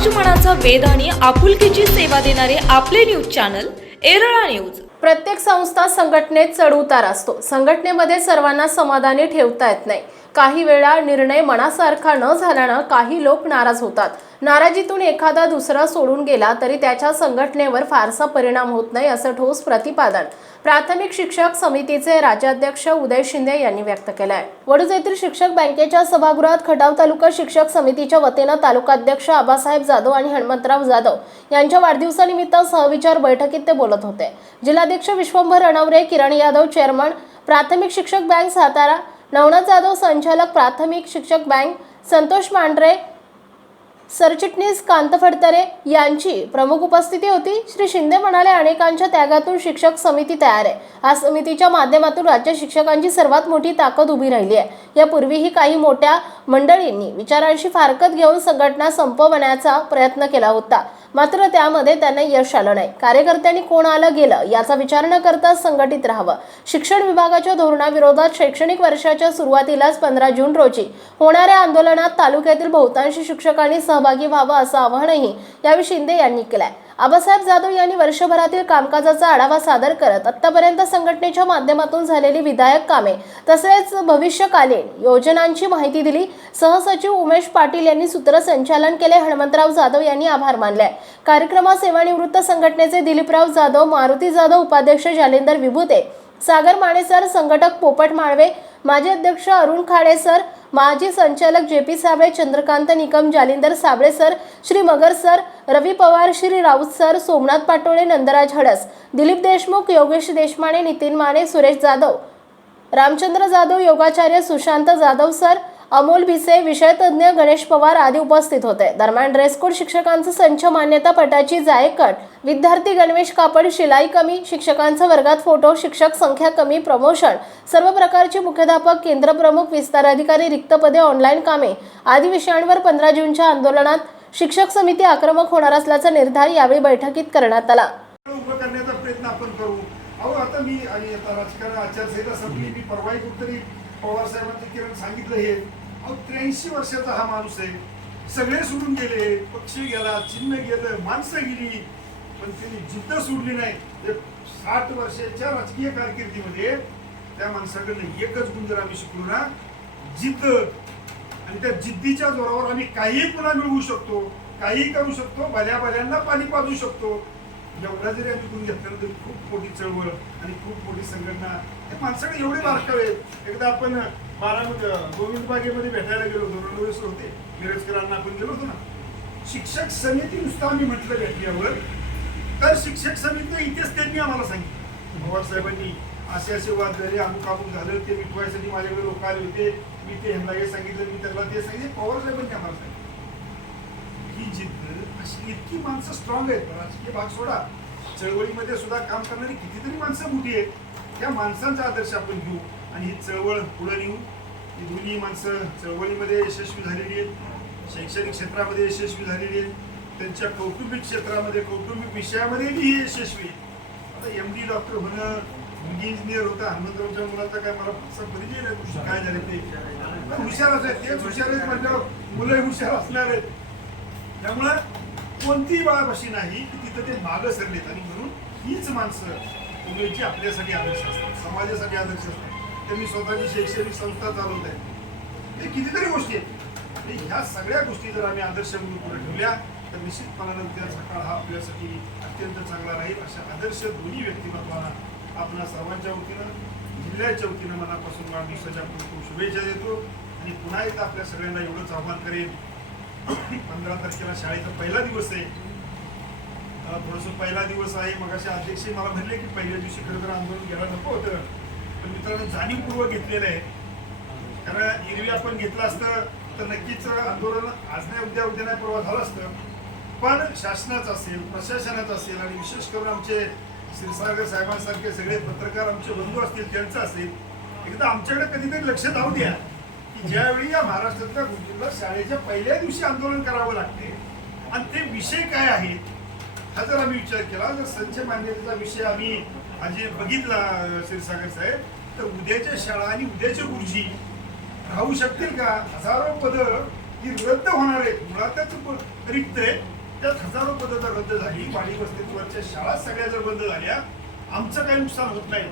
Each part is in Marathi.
समाजमनाचा वेध आणि आपुलकीची सेवा देणारे आपले न्यूज चॅनल एरळा न्यूज प्रत्येक संस्था संघटनेत चढउतार असतो. संघटनेमध्ये सर्वांना समाधानी ठेवता येत नाही. काही वेळा निर्णय मनासारखा न झाल्यानं काही लोक नाराज होतात. नाराजीतून एखादा दुसरा सोडून गेला तरी त्याच्या संघटनेवर फारसा परिणाम होत नाही असं ठोस प्रतिपादन प्राथमिक शिक्षक समितीचे राज्याध्यक्ष उदय शिंदे यांनी व्यक्त केलं आहे वडूज येथील शिक्षक बँकेच्या सभागृहात खटाव तालुका शिक्षक समितीच्या वतीनं तालुकाध्यक्ष आबासाहेब जाधव आणि हनुमंतराव जाधव यांच्या वाढदिवसानिमित्त सहविचार बैठकीत ते बोलत होते. जिल्हाध्यक्ष विश्वंभर रणवरे किरण यादव चेअरमन प्राथमिक शिक्षक बँक सातारा नवनाथ जाधव संचालक प्राथमिक शिक्षक बँक संतोष मांढरे सरचिटणीस कांत फडतरे यांची प्रमुख उपस्थिती होती. श्री शिंदे म्हणाले अनेकांच्या त्यागातून शिक्षक समिती तयार आहे. आज समितीच्या माध्यमातून राज्य शिक्षकांची सर्वात मोठी ताकद उभी राहिली आहे. यापूर्वीही काही मोठ्या मंडळींनी विचारांशी फारकत घेऊन संघटना संपवण्याचा प्रयत्न केला होता. मात्र त्यामध्ये त्यांना यश आलं नाही. कार्यकर्त्यांनी कोण आलं गेलं याचा विचार न करता संघटित राहावं. शिक्षण विभागाच्या धोरणाविरोधात शैक्षणिक वर्षाच्या सुरुवातीलाच पंधरा जून रोजी होणाऱ्या आंदोलनात तालुक्यातील बहुतांशी शिक्षकांनी सहभागी व्हावं असं आवाहनही यावेळी शिंदे यांनी केलंय. आबासाहेब जाधव यांनी वर्षभरातील कामकाजाचा आढावा सादर करत आतापर्यंत संघटनेच्या माध्यमातून झालेली विधायक कामे तसेच भविष्यकालीन योजनांची माहिती दिली. सहसचिव उमेश पाटील यांनी सूत्रसंचालन केले. हनुमंतराव जाधव यांनी आभार मानले कार्यक्रमात सेवानिवृत्त संघटनेचे दिलीपराव जाधव मारुती जाधव उपाध्यक्ष जालिंदर विभूते सागर माने सर संघटक पोपट माळवे माजी अध्यक्ष अरुण खाडे सर माजी संचालक J P Sable Chandrakant Nikam Jalinder Sable sir Shri Magar sir Ravi Pawar Shri Raut sir Somnath Patole Nandraj Hadas Dilip Deshmukh Yogesh Deshmane Nitin Mane Suresh Jadhav Ramchandra Jadhav योगाचार्य Sushant Jadhav sir Amol Bhise विषयतज्ञ गणेश पवार आदी उपस्थित होते. दरम्यान ड्रेसकोड शिक्षकांचं संच मान्यता पटाची जायकट विद्यार्थी गणवेश कापड शिलाई कमी शिक्षकांचा वर्गात फोटो शिक्षक संख्या कमी प्रमोशन सर्व प्रकारचे मुख्याध्यापक केंद्र प्रमुख विस्तार अधिकारी रिक्त पदे ऑनलाईन कामे. आदी विषयांवर पंधरा जूनच्या आंदोलनात शिक्षक समिती आक्रमक होणार असल्याचा निर्धार यावेळी बैठकीत करण्यात आला. मी अहो त्र्याऐंशी वर्षाचा हा माणूस आहे. सगळे सोडून गेले. पक्षी गेला चिन्ह गेलं माणसं गेली. पण त्यांनी जिद्द सोडली नाही. साठ वर्षाच्या राजकीय कारकिर्दीमध्ये त्या माणसाकडनं एकच गुण जर आम्ही शिकलो ना. जिद्द. आणि त्या जिद्दीच्या जोरावर आम्ही काहीही पुन्हा मिळवू शकतो. काही करू शकतो. भल्या भल्यांना पाणी पाजू शकतो. एवढा जरी आम्ही गुण घेतला तरी खूप मोठी चळवळ आणि खूप मोठी संघटना. हे माणसाकडे एवढे बारकावे एकदा आपण बारामध्ये गोविंद बागेमध्ये भेटायला गेलो होतो. रणवीर सर होते. मिरजकरांना आपण गेलो होतो ना. शिक्षक समिती नुसतं आम्ही म्हटलं भेटल्यावर तर शिक्षक समितीनं इतिहास त्यांनी आम्हाला सांगितलं. पवार साहेबांनी असे असे वाद झाले अमुक अमुक झालं ते मिटवायसाठी माझ्याकडे लोक आले होते. मी ते ह्यांना हे सांगितलं मी त्याला ते सांगितलं. पवार साहेबांनी आम्हाला सांगितलं. ही जिद्द अशी इतकी माणसं स्ट्रॉंग आहेत राजकीय भाग सोडा. चळवळीमध्ये सुद्धा काम करणारी कितीतरी माणसं मोठी आहेत. त्या माणसांचा आदर्श आपण घेऊ. आणि ही चळवळ पुढे नेऊ ही दोन्ही माणसं चळवळीमध्ये यशस्वी झालेली आहेत. शैक्षणिक क्षेत्रामध्ये यशस्वी झालेली आहेत. त्यांच्या कौटुंबिक क्षेत्रामध्ये कौटुंबिक विषयामध्येही ही यशस्वी आता एम डी डॉक्टर होणं मुलगी इंजिनियर होता हनुमंतरावच्या मुलाचा काय मला फारसा परिचय नाही. काय झाले ते? हुशारच आहेत तेच हुशार आहेत म्हणल्यावर मुलं हुशार असणार आहेत. त्यामुळं कोणतीही बाब अशी नाही की तिथं ते मागं सरलेत. आणि म्हणून हीच माणसं मुलीची आपल्यासाठी आदर्श असतात समाजासाठी आदर्श असतात. त्यांनी स्वतःची शैक्षणिक संस्था चालवत आहेत हे कितीतरी गोष्टी आहेत. आणि ह्या सगळ्या गोष्टी जर आम्ही आदर्श म्हणून पुढे ठेवल्या तर निश्चितपणानं उद्याचा सकाळ हा आपल्यासाठी अत्यंत चांगला राहील. अशा आदर्श दोन्ही व्यक्तिमत्वाला आपल्या सर्वांच्या वतीनं जिल्ह्याच्या वतीनं मनापासून वाढदिवसाच्या खूप खूप शुभेच्छा देतो. आणि पुन्हा एकदा आपल्या सगळ्यांना एवढंच आव्हान करेन. पंधरा तारखेला शाळेचा पहिला दिवस आहे. अं, थोडंसं पहिला दिवस आहे. मग असे अध्यक्ष मला म्हणले की पहिल्या दिवशी खरं तर आंदोलन घ्यायला नको होतं. पण मित्रांनो जाणीवपूर्वक घेतलेलं आहे. कारण एरवी आपण घेतलं असतं तर नक्कीच आंदोलन आज नाही उद्या उद्या नाही परवा झालं असतं. पण शासनाचं असेल प्रशासनाचं असेल आणि विशेष करून आमचे क्षीरसागर साहेबांसारखे सगळे पत्रकार आमचे बंधू असतील त्यांचं असेल एकदा आमच्याकडे कधीतरी लक्ष जाऊ द्या की ज्यावेळी या महाराष्ट्रातल्या गोष्टीला शाळेच्या पहिल्या दिवशी आंदोलन करावं लागते आणि ते विषय काय आहेत हा जर आम्ही विचार केला जर संच मान्यतेचा विषय आम्ही आज बघितला क्षीरसागर साहेब. तर उद्याच्या शाळा आणि उद्याच्या गुरुजी राहू शकतील का? हजारो पद ही रद्द होणार आहे मुळातच प- रिक्त आहे त्यात हजारो पदं जर रद्द झाली. वाडी वस्तीवरच्या शाळा सगळ्या जर बंद झाल्या आमचं काही नुकसान होत नाही.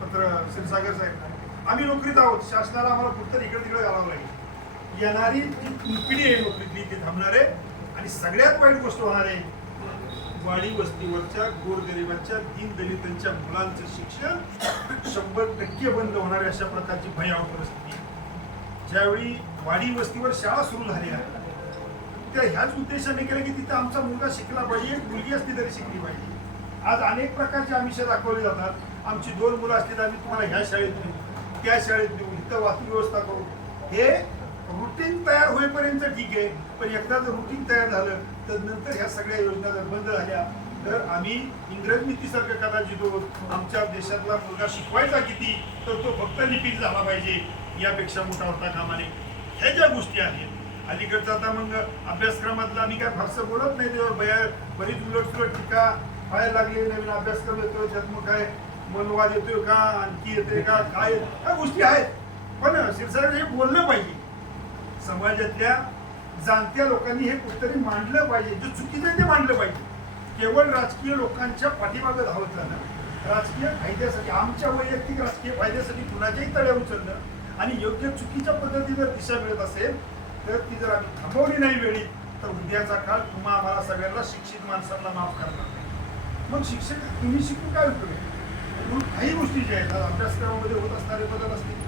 पत्र क्षीरसागर साहेब. आम्ही नोकरीत आहोत. शासनाला आम्हाला कुठं इकडे तिकडे घालावं लागेल. येणारी जी पिढी आहे नोकरीतली ती थांबणार आहे. आणि सगळ्यात वाईट गोष्ट होणार आहे वाडी वस्तीवरच्या गोरगरिबांच्या दीन दलितांच्या मुलांचं शिक्षण शंभर टक्के बंद होणार अशा प्रकारची भयावह परिस्थिती ज्यावेळी वाडी वस्तीवर शाळा सुरू झाल्या त्या ह्याच उद्देशाने केलं की तिथं आमचा मुलगा शिकला पाहिजे एक मुलगी असली तरी शिकली पाहिजे. आज अनेक प्रकारचे आमिष दाखवले जातात. आमची दोन मुलं असतील तर आम्ही तुम्हाला ह्या शाळेत देऊ त्या शाळेत देऊ इथं वाहतूक व्यवस्था करू. हे रुटीन तयार होईपर्यंत ठीक आहे. पण एकदा जर रुटीन तयार झालं तर नंतर ह्या सगळ्या योजना जर बंद झाल्या तर आम्ही इंग्रज नीतीसारखं कदाचित आमच्या देशातला मुलगा शिकवायचा किती तर तो फक्त लिपिक झाला पाहिजे. यापेक्षा मोठा होता कामाने. ह्या ज्या गोष्टी आहेत अलीकडचा आता मग अभ्यासक्रमातलं आम्ही काय फारसं बोलत नाही तेव्हा बया बरीच उलट सुलट टीका व्हायला लागली. नवीन अभ्यासक्रम येतो त्यात मग काय मनवाद येतोय का? आणखी येतोय का? काय? ह्या गोष्टी आहेत. पण शिरसागर हे बोललं पाहिजे. समाजातल्या जाणत्या लोकांनी हे कुठतरी मांडलं पाहिजे. जे चुकीचं आहे ते मांडलं पाहिजे. केवळ राजकीय लोकांच्या पाठीमागं धावत जाणं राजकीय फायद्यासाठी आमच्या वैयक्तिक राजकीय फायद्यासाठी कुणाच्याही तळ्या उचलणं आणि योग्य चुकीच्या पद्धती जर दिशा मिळत असेल तर ती जर आम्ही थांबवली नाही वेळी तर उद्याचा काळ तुम्हा आम्हाला सगळ्यांना शिक्षित माणसांना माफ करणार नाही. मग शिक्षक तुम्ही शिकून काय उपयोग? म्हणून काही गोष्टी ज्या आहेत आज अभ्यासक्रमामध्ये होत असणारे बदल असतील.